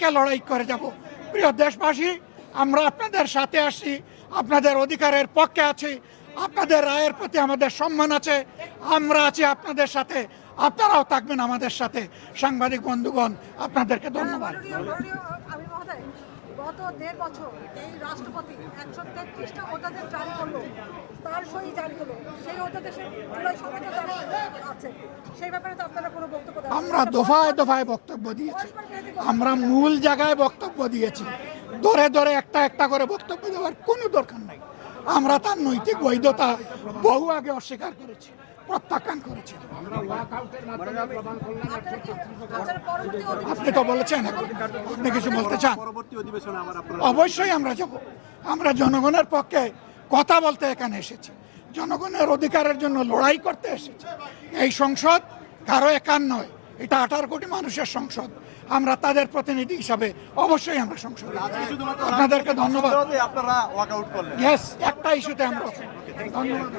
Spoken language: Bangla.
পক্ষে লড়াই করে যাব। প্রিয় দেশবাসী, আমরা আপনাদের সাথে আসি, আপনাদের অধিকারের পক্ষে আছি, আপনাদের রায়ের প্রতি আমাদের সম্মান আছে, আমরা আছি আপনাদের সাথে, আপনারাও থাকবেন আমাদের সাথে। সাংবাদিক বন্ধুগণ, আপনাদেরকে ধন্যবাদ। গত 1.5 বছর এই রাষ্ট্রপতি 133টা অধ্যাদেশ জারি করলো, তার সই জারি হলো, সেই অধ্যাদেশের জুলাই সনদে আছে, সেই ব্যাপারে তো আপনারা কোনো বক্তব্য দেন? আমরা দফায় দফায় বক্তব্য দিয়েছি, আমরা মূল জায়গায় বক্তব্য দিয়েছি, ধরে ধরে একটা একটা করে বক্তব্য দেওয়ার কোনো দরকার নাই। আমরা তার নৈতিক বৈধতা বহু আগে অস্বীকার করেছি, প্রত্যাখ্যান করেছি। আপনি তো বলেছেন, এখন আপনি কিছু বলতে চান? অবশ্যই আমরা যাব। আমরা জনগণের পক্ষে কথা বলতে এখানে এসেছি, জনগণের অধিকারের জন্য লড়াই করতে এসেছি। এই সংসদ কারো একার নয়, এটা 18 কোটি মানুষের সংসদ। আমরা তাদের প্রতিনিধি হিসাবে অবশ্যই আমরা সংসদে। আপনাদেরকে ধন্যবাদ। ইয়েস, একটা ইস্যুতে আমরা ধন্যবাদ।